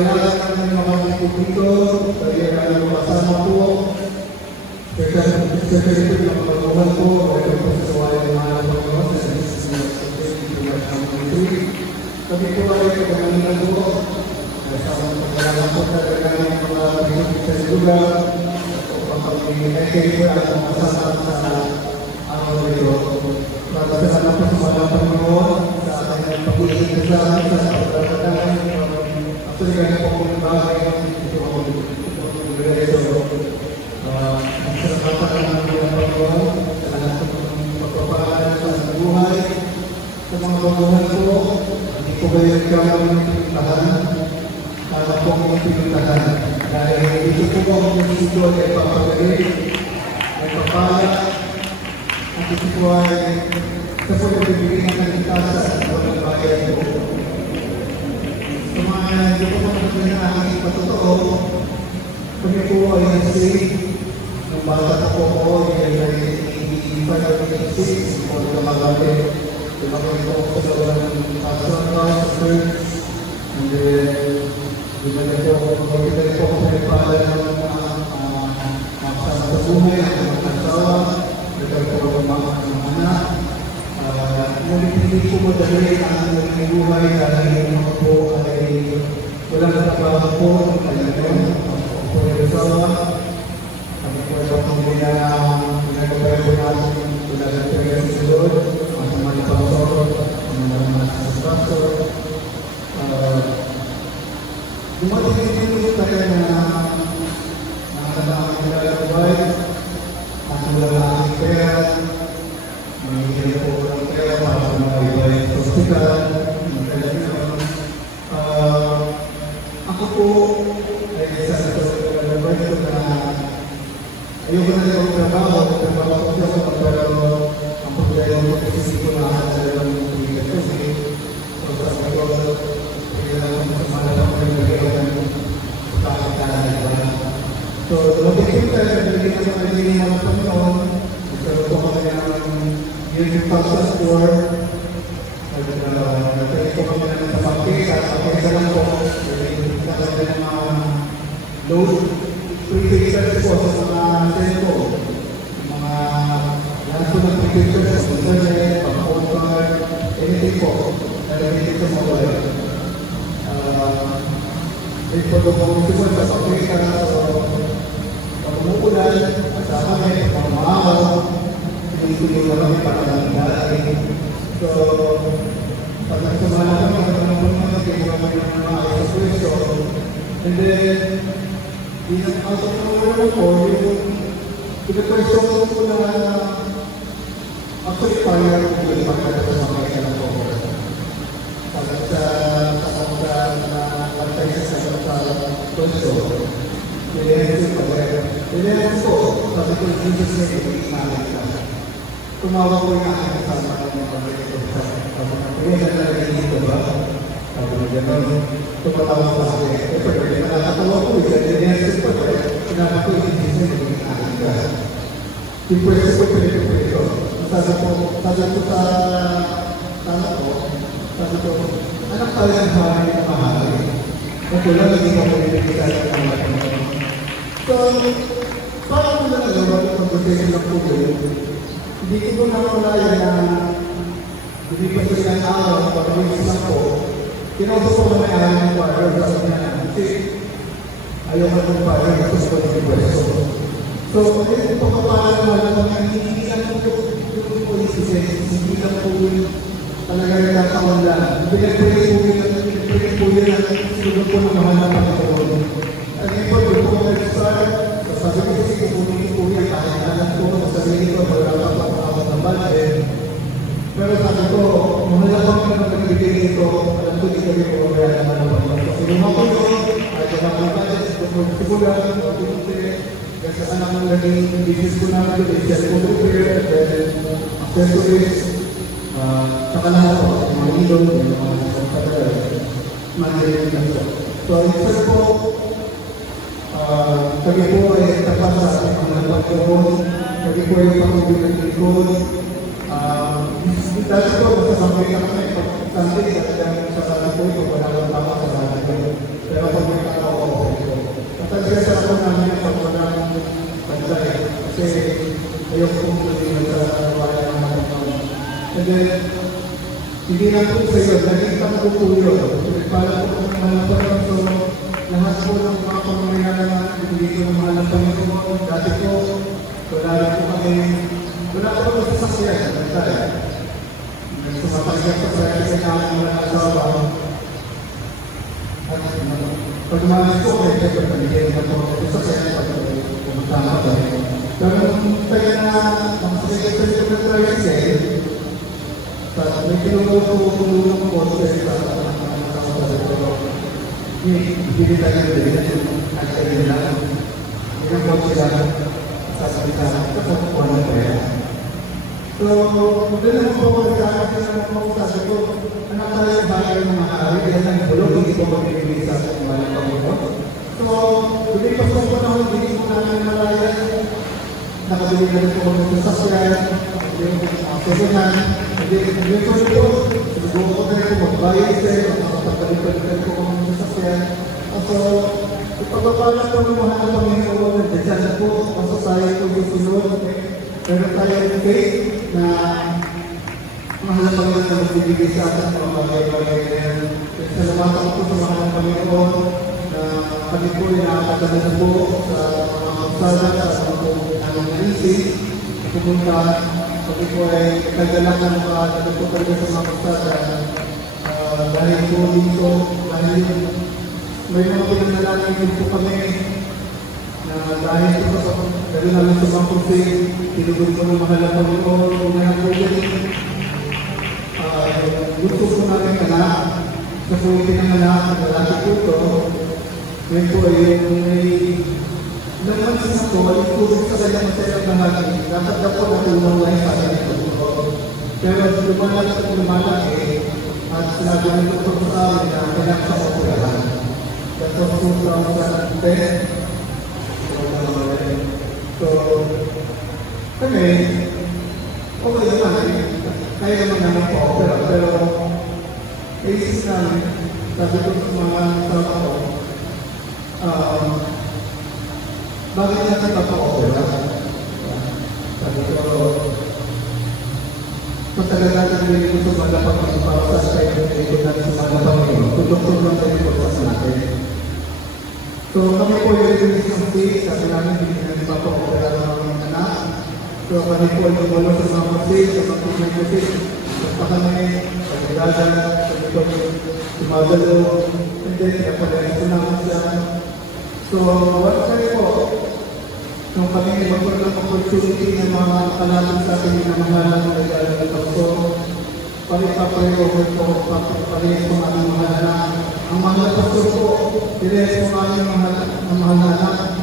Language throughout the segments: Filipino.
kailangan namin makakita dito, kaya kailangan makasama po. Especially po yung pagkakuhan po, kaya po sa sawayan ng mga Panginoon, sa kami po ay kagamitan po. Kasama po kailangan po talaga ng mga pinipit sa lugar. Upang pag-ibigay po ang kasama sa araw na ito. Salamat po sa mga Panginoon sa ating pag-ibigay sa ating sa pagkakataon. Actually, kaya po kung bagay ito ang pag-ibigay sa ito. Ang sarapatan ng mga Panginoon sa lahat ng pagpapalaan sa buhay. Sa mga baguhan po, hindi po kayo nagkamang pinuntahan. Tama po ang pinuntahan. Dahil ito po ang munisipyo ay papagaling, ay papala. At ito po ay ito po ay bibigyan ng kaligtasan sa mga bayan po. Sa mga hindi po naman ang aking patotoo, kami po ay nag-save. Nung bata po ko, ay i-5-6 o lumagabi. Lumagabi po ako sa walang astronaut, church, and then lumagabi po ako sa nagpala ng magsama sa buhay, ang mga asawa, lumagabi po ako mga anak. Ngunit hindi po madali ang naging buhay dahil yung mga po ay walang trabaho po, talagang po yung asawa. Kami po ay bakong ginagawa po natin tulad ng pagkakas sa Lord, ang mga pastor, ang mga pastor. Dumating din tayo na nakakalaang nilalagay, ang lalaki pera, may po ng pera para sa mga ibay sa hospital. Ako po ay isa sa lalabay ko na ayoko na yung trabaho ko pero ang problema ko kasi ko na sa dalawang tuligan ko so sabi ko kailangan ko sa mga lang yung nagagawa ng pagkakatahan so lumabing tayo sa bigyan ng mga naging mga Panginoon nagkaroon ko kami ng yung pastor store nagkaroon ko kami ng tapakisa tapakisa lang po nagkaroon ng mga load pre-papers po sa mga tempo, mga lahat po ng pre-papers, internet, pang-phone card, anything po, nalagay sa mga wala. May pag-umpong ito sa Africa, pag umuulan, at sa kami, pag maahaw, pinituloy na kami para ng dati. So, pag nagsumala kami, kaya kami ng mga ayos pwesto, and then, bilang out-of-order ko, yung pinapresyon ko na actually fire ko yung pagkakata sa mga kailan ko. Pagkat sa kasangka na pagkakita sa pwesto, pinahensyon ko rin. Pinahensyon ko, sabi ko, Jesus na yung namin. Tumawag ko yung aking kasama ng mga pagkakita. Sabi ko, pinahensyon na rin dito ba? Sabi ko, gano'n. Tumatawa ko sa akin. Pero nakatawa ko, i-answer ko rin. Sinabi ko, hindi siya naging aking ka. Yung pwede ko pinito. Sabi ko sa tanong ko, sabi ko, anak tayo ng bahay na mahali. At wala, naging ako pinipigay ng mga Panginoon. So, parang ko na nagawa ng conversation ng Google, hindi ko nakulaya na hindi pa siya ng araw, pag-release lang ko, kinausap ko na may ayaw ng choir, sabi niya, kasi ayaw na ng choir, gusto ko ng pwesto. So, ito kapala naman naman, hindi lang po yung police hindi lang po yung talaga nagkakaon lang. Pinag-pray po yun ang sinunod po ng mahal na Panginoon. At yun po, yung po nag-start, sabi ko kasi kukunin po yan, kahit alam ko, sabihin ko, wala pa pa ako ng budget. Pero sabi ko, mahal na kami na nagbigay nito, alam ko di kami po kaya naman ang Panginoon. Kasi yung ako yun, ay wala pang budget, simulan, kasi anak ng naging business ko namin yun, is just prepare, then accessories, saka lahat po, mga ilong, mga katagal, mandirin lang po. So, isa po, kami po ay tapat sa ating mga pagkaroon, kami po ay pang-ibig ng likod. Dahil po, basta sampai kami, pag-sampai, sa sabi po ito, wala lang tama sa lahat. Pero pag may tao ako, natagasa ako namin pag walang pantay. Kasi ayoko kong tuloy sa wala ng mga tao. And then, hindi lang po sa iyo, nakita ko po yun. Para po kung malapan so lahat po ng mga pangangayana na hindi ko ng mahal ng Panginoon. Dati po, wala lang po kami, wala po kami sasakyan. Sumapagyan po sa akin sa kanya mga asawa. At pag umalis po, may kaya paligyan na po sasakyan pag pumunta ko. Pero kaya na, ang sasakyan sa tricycle, may tinulong po sa hindi tayo din at kayo nila. Yung po sila sasalita sa pagkukuha ng pera. So, doon naman po ako sabi ko, anak tayo bagay ng mga ari, kaya ng bulog, hindi ko mag-ibig sa mga Panginoon. So, doon pa po na hindi ko namin malaya. Nakabili na rin po ako ng sasakyan, yung sekundan, hindi ko ito, sinubukan ko na rin po magbayad sa'yo, makapagpalipan ko ng sasakyan. So, ipagpapalat ko ng mga Panginoon, nandiyan na po, kaso tayo po yung sunod. Pero tayo yung faith na mahal na Panginoon na magbibigay sa atin ng mga bagay-bagay na yan. Salamatan ko po sa mahal ng Panginoon na kami po ay nakakatala na po sa mga kapsada, sa mga anong naisip, pupunta, kami po ay nagdala ng mga nagpupunta sa mga kapsada. Dahil po dito, dahil may mga pinanalangin din po kami na dahil ito sa gano'n namin sa mga kumpin, tinugod ko ng mahal na Panginoon, unang po yun. Gusto po namin anak, sa po yung pinanganak, lalaki po ito, yan po ay may naman sa ito, ay tubig sa kanyang masayang bahagi, dapat na po natulong lang sa kanyang ito. Pero lumalaki, at sinabi ng doktor sa amin na kailangan sa operahan. Ito po sa test. So, kami, okay naman, kaya naman naman po opera. Pero, isip namin, sabi ko sa mga kasama ko, bakit natin pa po opera? Sabi ko, matagal natin nilito sa mga Panginoon para sa aspect ng nilito natin sa mga Panginoon. Tudok-tudok lang tayo po sa natin. So, kami po yung release ng state, sabi namin, hindi natin mapa-opera ng mga anak. So, kami po ay tumulong sa mga state, sa mga state. Basta kami, pag-ilagan, sabi ko, sumagalo, and then, kapag-alito namin siya. So, what kayo po? Nung kami magkaroon ng opportunity ng mga kalapit sa akin ng mga nagagalang ito. So, palipapayo ko palipapayo ko ang mga anak. Ang mga pastor po, diretso ang mga anak.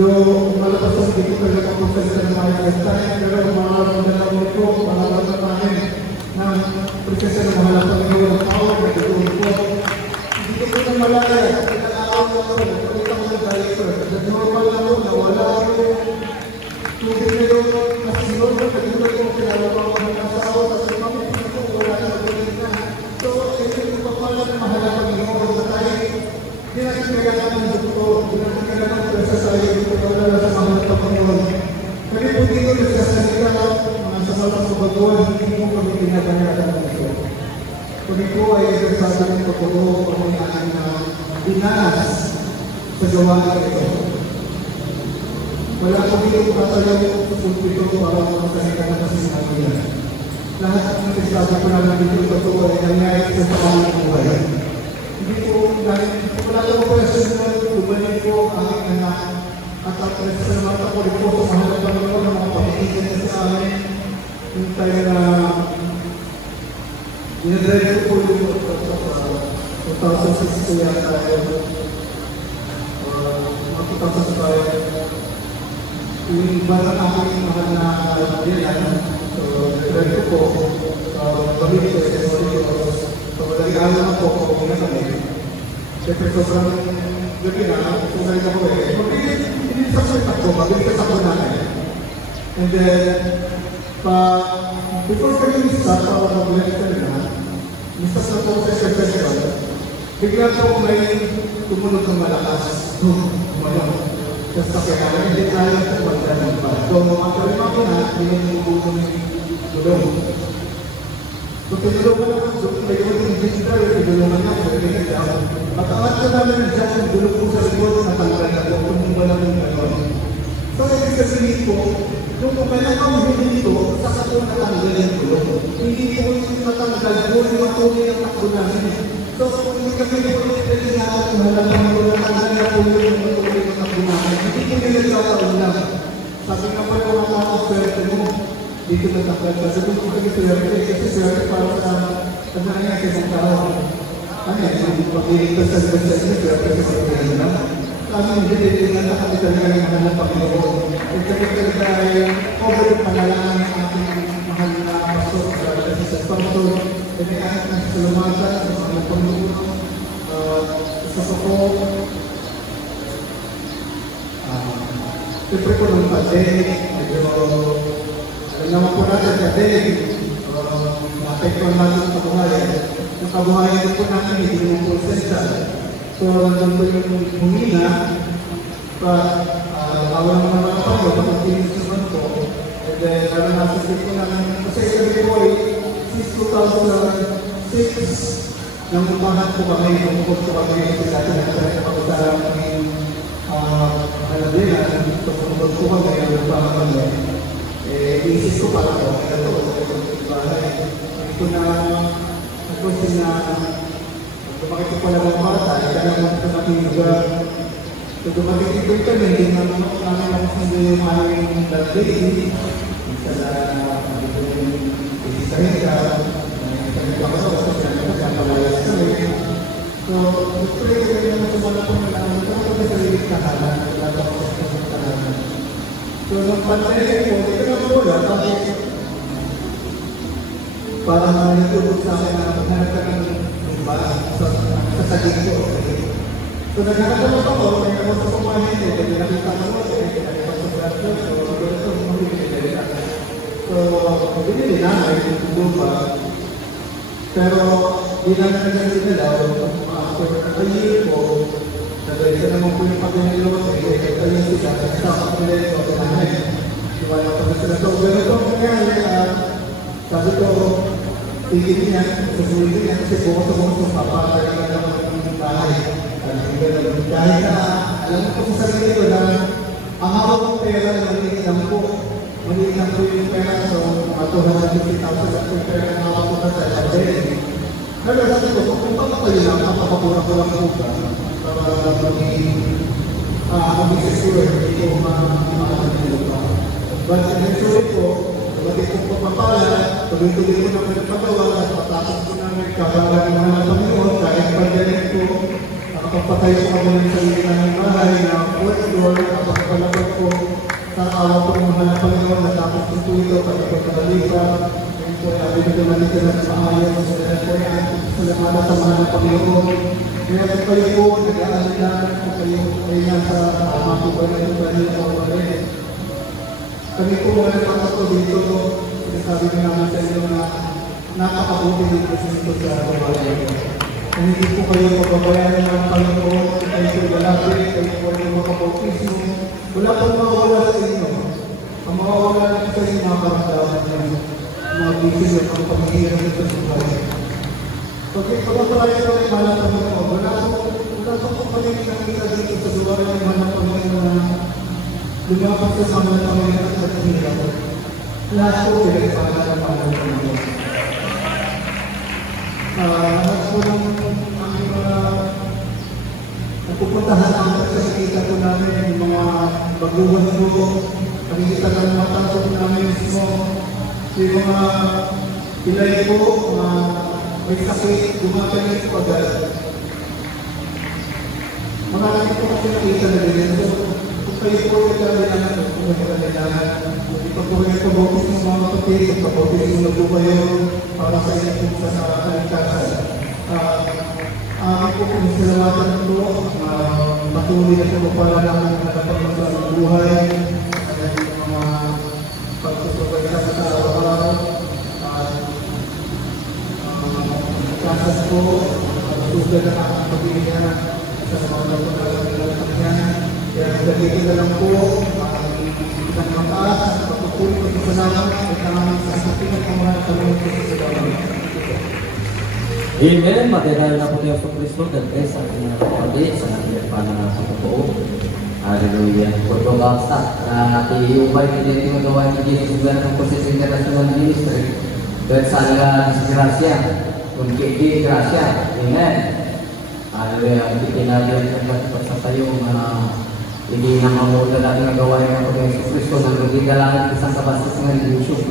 Doon, malapas ang dito talaga po sa isang mga time, pero mga dalawa po, mga namin ng presensya ng mga Panginoon ng power, nagtutulog po. Hindi ko nang malaya, pinag-aaw ko ako, nakita ko ng diaper. Normal na po, nawala ko tubig na yun, nasinod ko, nagtulog ko, pinalawa ko ng asawa, kasi kami, wala na tubig na. So, ito yung pagpapala ng mahal na Panginoon sa tayo. Hindi natin kailangan ng doktor, hindi natin kailangan ng sasayo, hindi wala na sa mahal na Panginoon. Kami po dito nagsasalita, mga sasalang sa baguan, hindi mo kami pinaganayan ng ito. Kami po ay nagsasabi ng totoo, kami aking dinanas sa gawa ng ito. Wala po dito katayo sa pulpito para makasalita na kasi sinabi yan. Lahat ng nagsasabi ko namin dito totoo ay nangyayari sa pamang buhay. Hindi po, dahil wala ko po yung sunod, tumanin po ang aking anak at ang nagsasalamata ko rin po sa mahal na Panginoon ng mga pamilya na sa amin. Yung tayo na dinadrive ko po yung 2006 kaya tayo mga 2005 yung iba na aking mahal na kaibigan. So, nag-drive ko po balik ko sa so, nag-aaral na po kung na kami. Siyempre, sobrang gabi na, kung na rin ako hindi sa takbo, mabilis ako namin. And then, before kami start, mag-lecture na, mistas na po sa festival, Bigla po may tumunog ng malakas. Tumalong. Tapos pakyaran, hindi tayo sa pagdalang pa. So, ang kalima ko na, hindi mo yung tulong. So, tinulungan ako, may yung digital, tinulungan ako, pwede ka daw. Pag-aat ka namin ng Diyos, yung dulog ko sa likod, natanggal ako, kung wala ng gano'n. So, ibig sabihin ko, kung kailan ako hindi dito, saka ko natanggal yung tulong. Hindi ko yung natanggal, yung matuloy ang takbo namin. So, hindi kami po yung kailangan kung halagang mo natanggal na tulong yung matuloy ang takbo namin. Hindi ko yung nagkakaroon lang. Sabi nga pa yung mga swerte mo, dito natanggal ka. Sabi ko kami swerte, kasi swerte para sa nangyayari sa isang tao. Ano yan, hindi pag-iligtas sa libas sa inyo, swerte sa swerte lang. Kami hindi tinitingnan na kami talaga ng mahal na Panginoon. At kami talaga ay over yung panalangin ng ating mahal na pastor sa Jesus Pastor. At may anak ng salamatan, sa mga Panginoon. Isa pa po, siyempre po ng pandemic, medyo alam naman po natin pandemic, maapektuhan natin ang kabuhayan. Yung kabuhayan po natin, hindi naman po essential. So, nandun po yung humina, awal naman mga pagod, pag-tinig sa banto, and then, naranasan po namin, kasi sabi ko ay, since 2006, nang umahan po kami, nungkot po kami, kasi dati nagsasabi ako sa aming aladina, nungkot po kami, ang umahan kami, isis ko pala ko, kaya ito, hindi ko na, nagpunsin na, dumakit ko pala ng bata, kaya naman ito natin lugar. So dumakit ko ito, hindi naman ako hindi yung aming dati. Isa na isisahin ka, isa na ako sa kanya, palayas kami. So, gusto rin ko naman sumala po na naman, ito ako sa lilit na halan, wala ako sa tahanan. So, nung pandemic ko, ito na po wala, bakit parang nalitubog sa akin na maghanap ka ng sa saging ko. So, nagkakaroon ako, may ako sa kumahin ko, kaya nakita ko, kaya nakita ko sa braso, so, siguro ito, hindi pinilita. So, binili na, ay lupa. Pero, di na nagkakaroon nila, after a year ko, nag-isa naman po yung pag-inilo ko, kaya yung sila, kasama ko nila ito, kaya iwala ko na sila. So, ganito, kaya, sabi ko, tigil niya, susulit niya, kasi bukas sa papatay ka naman ng bahay. Dahil na, alam ko kung sarili ko na, ang hawak ng pera na maliilang po yung pera, so, matuhan na 50,000 at yung pera na hawak ko na sa LBN. Pero sabi ko, kung papatayo lang, kapapapura ko lang po ka, para mag-secure, hindi ko makakalimutan pa. But eventually po, bakit kung papapala, tuloy-tuloy ko naman ang pagawa at patapos ko namin kabalan ng mga Panginoon kahit pandemic ko, nakapagpatay ko kami ng sarili ng bahay na fourth floor, nakapagpalabag ko sa awa ko ng mga Panginoon na tapos ko ito, pati ko kalalipa, yun po ay abin na nalita na sa maayos, sa lahat po yan, salamata sa mga Panginoon. Kaya kung kayo po, nag-aalala, kung kayo ay nasa ama ko ba na yung banil o wala. Kami po mga nagpapako dito, sinasabi ko naman sa inyo na nakakabuti dito sa ito sa kawalan. Kung hindi po kayo mababayaran ng Panginoon, kayo po lalapit, kayo po ay makapautismo, wala pong mawawala sa inyo. Ang mawawala lang sa inyo mga karamdaman niyo, mga bisyo, ang pamihirap ito sa buhay. Pag pagpapalayan ko ng mahal ng Panginoon, wala po kayo nakita dito sa lugar ng mahal ng Panginoon na lumapas sa mga Panginoon at natinira ko. Lahat po pinagpala ng mga Panginoon. Lahat po ng aming mga napupuntahan namin sa nakita po namin yung mga baguhan po, nakikita ng mga tanso namin mismo, yung mga pilay po, mga may sakit, gumagaling po agad. Marami po kasi nakita na ganyan. Kayo po yung kailangan ng kailangan. Hindi pa po yung pabotis ng mga kapatid, pabotis yung nag kayo para sa inyo sa kaligtasan. Ako po kung salamatan po, patuloy na sa mapala lang ang nakapagmasa ng buhay, yung mga pagsusubaysa sa araw-araw, at kasas po, susunod na dito na lang po, ang mataas, ang pagkukulit ng kasalanan, at ang sasapitan ng mga kalunod sa kasalanan. Amen. Magdadalo na po tayo sa Kristo dahil sa ating kapatid, sa ating pananampalataya. Hallelujah. Puro bangsa na iubay din yung gawa ni Jesus ng Process International Ministry. Dahil sa disgrasya, kung kiki grasya. Amen. Hallelujah. Hindi kinabiyang nagpapit sa tayo na hindi na mamuda natin ang gawa ng Panginoon Kristo na nagdidalahan isang kabasas ng Yusuf.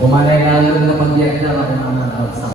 Umalay na lang na pagdiyak na lang ang mga